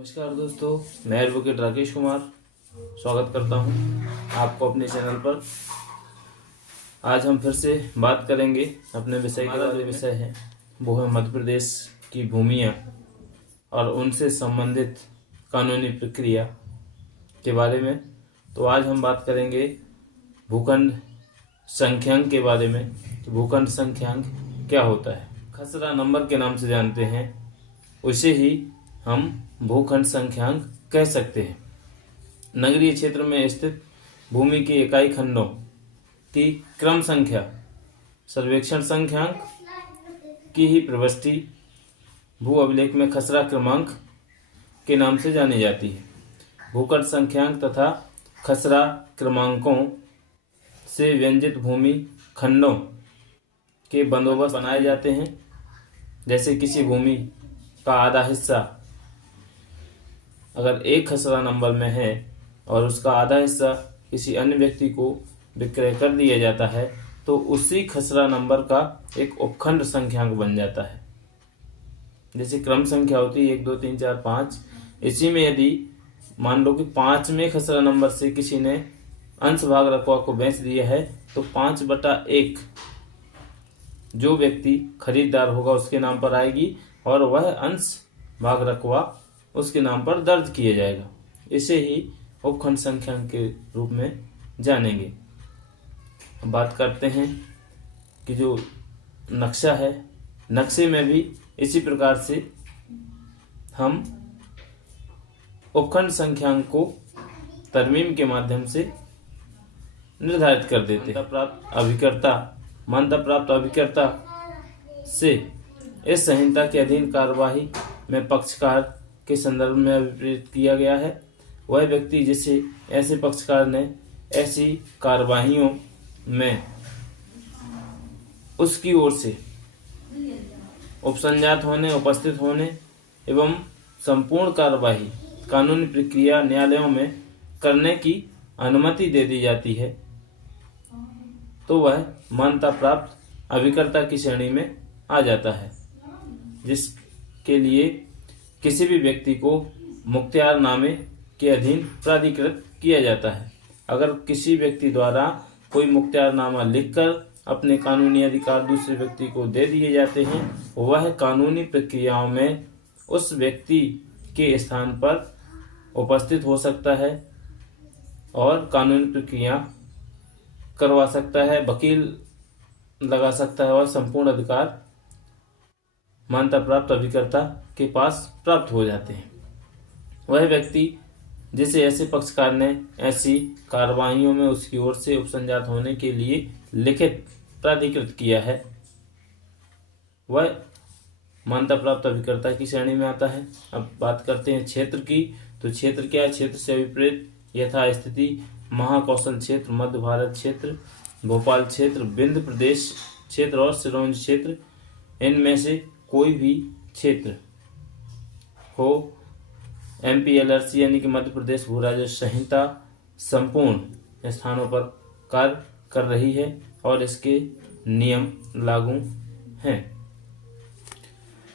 नमस्कार दोस्तों, मैं एडवोकेट राकेश कुमार स्वागत करता हूं आपको अपने चैनल पर। आज हम फिर से बात करेंगे अपने विषय के बारे में। विषय है वो है मध्य प्रदेश की भूमियां और उनसे संबंधित कानूनी प्रक्रिया के बारे में। तो आज हम बात करेंगे भूखंड संख्यांक के बारे में। तो भूखंड संख्यांक क्या होता है? खसरा नंबर के नाम से जानते हैं, उसे ही हम भूखंड संख्यांक कह सकते हैं। नगरीय क्षेत्र में स्थित भूमि की इकाई खंडों की क्रम संख्या सर्वेक्षण संख्यांक की ही प्रविष्टि भू अभिलेख में खसरा क्रमांक के नाम से जानी जाती है। भूखंड संख्यांक तथा खसरा क्रमांकों से व्यंजित भूमि खंडों के बंदोबस्त बनाए जाते हैं। जैसे किसी भूमि का आधा हिस्सा अगर एक खसरा नंबर में है और उसका आधा हिस्सा किसी अन्य व्यक्ति को विक्रय कर दिया जाता है, तो उसी खसरा नंबर का एक उपखंड संख्यांक बन जाता है। जैसे क्रम संख्या होती है 1 2 3 4 5, इसी में यदि मान लो कि 5वें खसरा नंबर से किसी ने अंश भाग रकवा को बेच दिया है, तो 5/1 जो व्यक्ति खरीदार होगा उसके नाम पर आएगी और वह अंश भाग रकवा उसके नाम पर दर्ज किया जाएगा। इसे ही उपखंड संख्यांक के रूप में जानेंगे। बात करते हैं कि जो नक्शा है, नक्शे में भी इसी प्रकार से हम उपखंड संख्यांक को तरमीम के माध्यम से निर्धारित कर देते हैं। मान्यता प्राप्त अभिकर्ता से इस संहिता के अधीन कार्यवाही में पक्षकार के संदर्भ में अभिप्रेत किया गया है वह व्यक्ति जिसे ऐसे पक्षकार ने ऐसी कार्यवाहियों में उसकी ओर से उपसंजात होने, उपस्थित होने एवं संपूर्ण कार्यवाही कानूनी प्रक्रिया न्यायालयों में करने की अनुमति दे दी जाती है, तो वह मान्यता प्राप्त अभिकर्ता की श्रेणी में आ जाता है, जिसके लिए किसी भी व्यक्ति को मुख्तियारनामे के अधीन प्राधिकृत किया जाता है। अगर किसी व्यक्ति द्वारा कोई मुख्तियारनामा लिखकर अपने कानूनी अधिकार दूसरे व्यक्ति को दे दिए जाते हैं, वह कानूनी प्रक्रियाओं में उस व्यक्ति के स्थान पर उपस्थित हो सकता है और कानूनी प्रक्रिया करवा सकता है, वकील लगा सकता है और संपूर्ण अधिकार मान्यता प्राप्त अभिकर्ता के पास प्राप्त हो जाते हैं। वह व्यक्ति जिसे ऐसे पक्षकार ने ऐसी कार्यवाहियों में उसकी ओर से उपसंजात होने के लिए लिखित प्राधिकृत किया है, वह मान्यता प्राप्त अभिकर्ता की श्रेणी में आता है। अब बात करते हैं क्षेत्र की। तो क्षेत्र क्या है? क्षेत्र से अभिप्रेत यथास्थिति महाकौशल क्षेत्र, मध्य भारत क्षेत्र, भोपाल क्षेत्र, विंध्य प्रदेश क्षेत्र और सिरोंज क्षेत्र, इनमें से कोई भी क्षेत्र हो। MPLRC यानी कि मध्य प्रदेश भू राजस्व संहिता संपूर्ण स्थानों पर कार्य कर रही है और इसके नियम लागू हैं।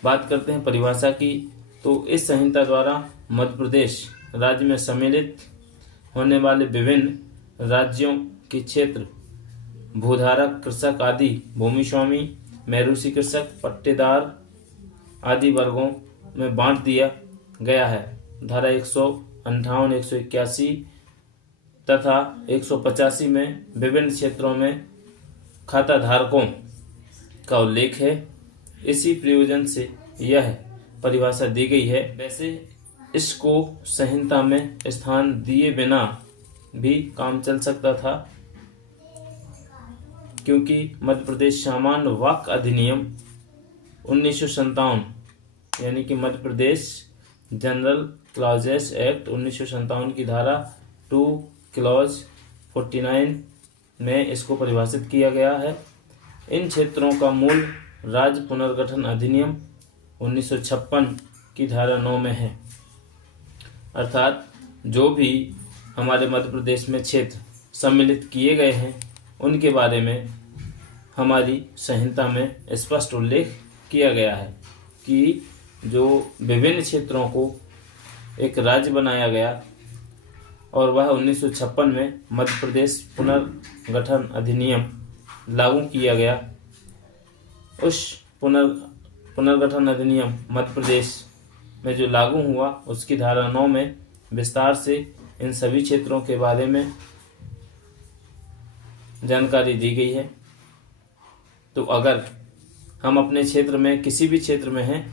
बात करते हैं परिभाषा की। तो इस संहिता द्वारा मध्य प्रदेश राज्य में सम्मिलित होने वाले विभिन्न राज्यों के क्षेत्र भूधारक, कृषक आदि भूमि स्वामी, मेरूसी कृषक, पट्टेदार आदि वर्गों में बांट दिया गया है। धारा 158, 181 तथा 185 में विभिन्न क्षेत्रों में खाता धारकों का उल्लेख है। इसी प्रयोजन से यह परिभाषा दी गई है। वैसे इसको संहिता में स्थान दिए बिना भी काम चल सकता था, क्योंकि मध्य प्रदेश सामान्य वाक् अधिनियम 1957 यानी कि Madhya Pradesh general clauses act 1957 की धारा 2 क्लॉज 49 में इसको परिभाषित किया गया है। इन क्षेत्रों का मूल राज्य पुनर्गठन अधिनियम 1956 की धारा 9 में है। अर्थात जो भी हमारे मध्य प्रदेश में क्षेत्र सम्मिलित किए गए हैं उनके बारे में हमारी संहिता में स्पष्ट उल्लेख किया गया है कि जो विभिन्न क्षेत्रों को एक राज्य बनाया गया और वह 1956 में मध्य प्रदेश पुनर्गठन अधिनियम लागू किया गया। उस पुनर्गठन अधिनियम मध्य प्रदेश में जो लागू हुआ उसकी धारा 9 में विस्तार से इन सभी क्षेत्रों के बारे में जानकारी दी गई है। तो अगर हम अपने क्षेत्र में किसी भी क्षेत्र में हैं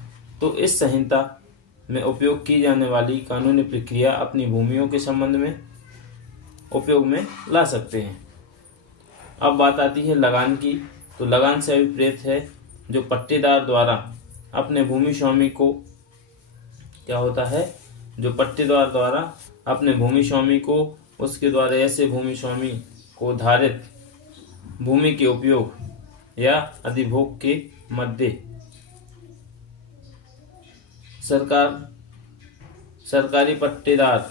तो इस संहिता में उपयोग की जाने वाली कानूनी प्रक्रिया अपनी भूमियों के संबंध में उपयोग में ला सकते हैं। अब बात आती है लगान की। तो लगान से अभिप्रेत है जो पट्टेदार द्वारा अपने भूमि स्वामी को क्या होता है, जो पट्टेदार द्वारा अपने भूमि स्वामी को उसके द्वारा ऐसे भूमि स्वामी को धारित भूमि के उपयोग या अधिभोग के मध्य सरकारी पट्टेदार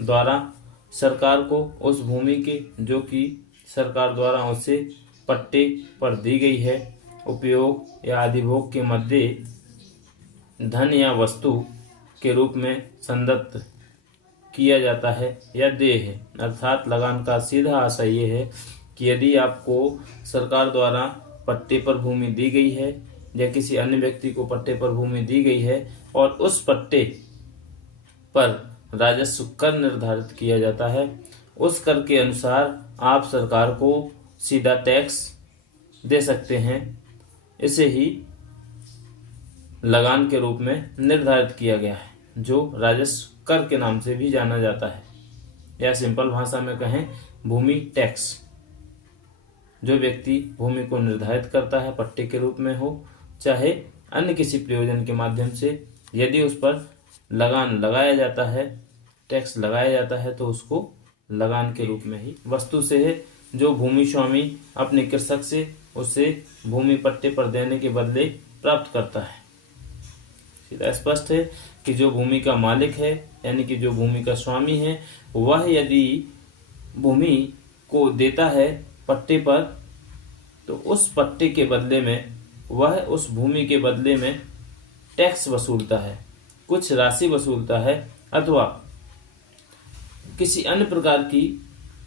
द्वारा सरकार को उस भूमि के जो कि सरकार द्वारा उसे पट्टे पर दी गई है उपयोग या अधिभोग के मध्य धन या वस्तु के रूप में संदत्त किया जाता है या देय है। अर्थात लगान का सीधा आशय ये है कि यदि आपको सरकार द्वारा पट्टे पर भूमि दी गई है या किसी अन्य व्यक्ति को पट्टे पर भूमि दी गई है और उस पट्टे पर राजस्व कर निर्धारित किया जाता है, उस कर के अनुसार आप सरकार को सीधा टैक्स दे सकते हैं। इसे ही लगान के रूप में निर्धारित किया गया है जो राजस्व कर के नाम से भी जाना जाता है, या सिंपल भाषा में कहें भूमि टैक्स। जो व्यक्ति भूमि को निर्धारित करता है पट्टे के रूप में हो चाहे अन्य किसी प्रयोजन के माध्यम से, यदि उस पर लगान लगाया जाता है, टैक्स लगाया जाता है, तो उसको लगान के रूप में ही वस्तु से है जो भूमि स्वामी अपने कृषक से उसे भूमि पट्टे पर देने के बदले प्राप्त करता है। सीधा स्पष्ट है कि जो भूमि का मालिक है यानी कि जो भूमि का स्वामी है वह यदि भूमि को देता है पट्टे पर तो उस पट्टे के बदले में वह उस भूमि के बदले में टैक्स वसूलता है, कुछ राशि वसूलता है अथवा किसी अन्य प्रकार की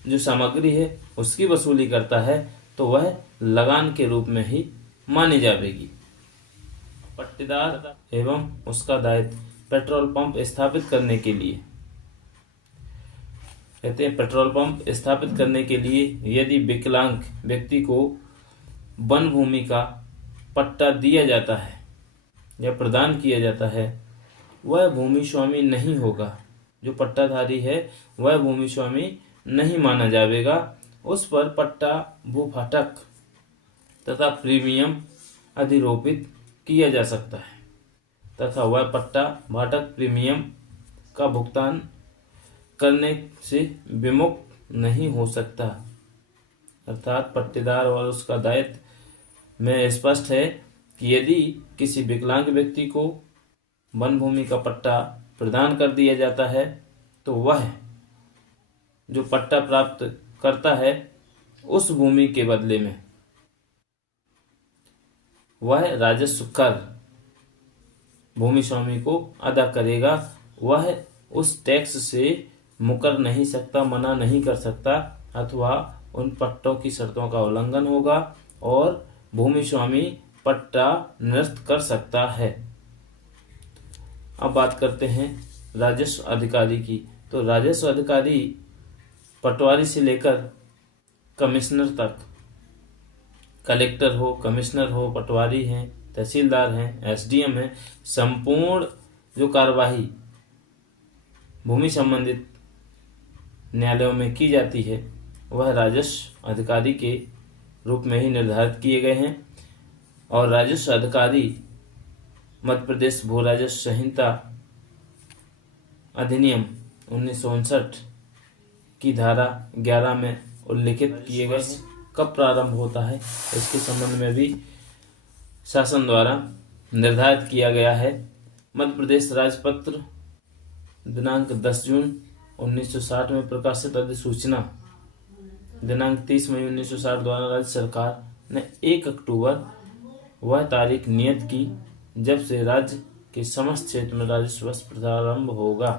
जो सामग्री है उसकी वसूली करता है, तो वह लगान के रूप में ही मानी जाएगी। पट्टेदार एवं उसका दायित्व पेट्रोल पंप स्थापित करने के लिए, कहते हैं पेट्रोल पंप स्थापित करने के लिए यदि विकलांग व्यक्ति को वन भूमि का पट्टा दिया जाता है या प्रदान किया जाता है, वह भूमि स्वामी नहीं होगा। जो पट्टाधारी है वह भूमि स्वामी नहीं माना जाएगा। उस पर पट्टा भूभाटक तथा प्रीमियम अधिरोपित किया जा सकता है तथा वह पट्टा भाटक प्रीमियम का भुगतान करने से विमुक्त नहीं हो सकता। अर्थात पट्टेदार और उसका दायित्व में स्पष्ट है कि यदि किसी विकलांग व्यक्ति को वन भूमि का पट्टा प्रदान कर दिया जाता है तो वह जो पट्टा प्राप्त करता है उस भूमि के बदले में वह राजस्व कर भूमि स्वामी को अदा करेगा। वह उस टैक्स से मुकर नहीं सकता, मना नहीं कर सकता अथवा उन पट्टों की शर्तों का उल्लंघन होगा और भूमि स्वामी पट्टा निरस्त कर सकता है। अब बात करते हैं राजस्व अधिकारी की। तो राजस्व अधिकारी पटवारी से लेकर कमिश्नर तक, कलेक्टर हो, कमिश्नर हो, पटवारी हैं, तहसीलदार हैं, एसडीएम हैं, संपूर्ण जो कार्यवाही भूमि संबंधित न्यायालयों में की जाती है वह राजस्व अधिकारी के रूप में ही निर्धारित किए गए हैं। और राजस्व अधिकारी मध्य प्रदेश भू राजस्व संहिता अधिनियम 1959 की धारा 11 में उल्लिखित किए गए हैं। कब प्रारंभ होता है इसके संबंध में भी शासन द्वारा निर्धारित किया गया है। मध्य प्रदेश राजपत्र दिनांक 10 जून 1960 में प्रकाशित अधिसूचना दिनांक 30 मई 1960 द्वारा राज्य सरकार ने 1 अक्टूबर वह तारीख नियत की जब से राज्य के समस्त क्षेत्र में राजस्व वर्ष प्रारंभ होगा।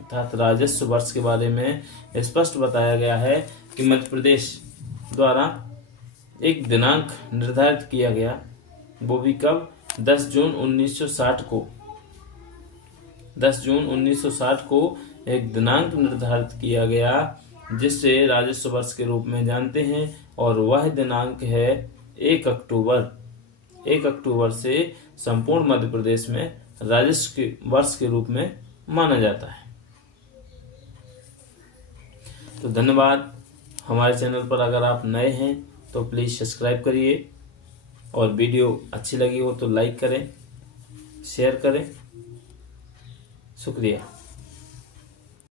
अर्थात राजस्व वर्ष के बारे में स्पष्ट बताया गया है कि मध्य प्रदेश द्वारा एक दिनांक निर्धारित किया गया, वो भी कब, 10 जून 1960 को। 10 जून 1960 को एक दिनांक निर्धारित किया गया जिसे राजस्व वर्ष के रूप में जानते हैं, और वह दिनांक है 1 अक्टूबर। 1 अक्टूबर से संपूर्ण मध्य प्रदेश में राजस्व के वर्ष के रूप में माना जाता है। तो धन्यवाद। हमारे चैनल पर अगर आप नए हैं तो प्लीज़ सब्सक्राइब करिए, और वीडियो अच्छी लगी हो तो लाइक करें, शेयर करें। शुक्रिया।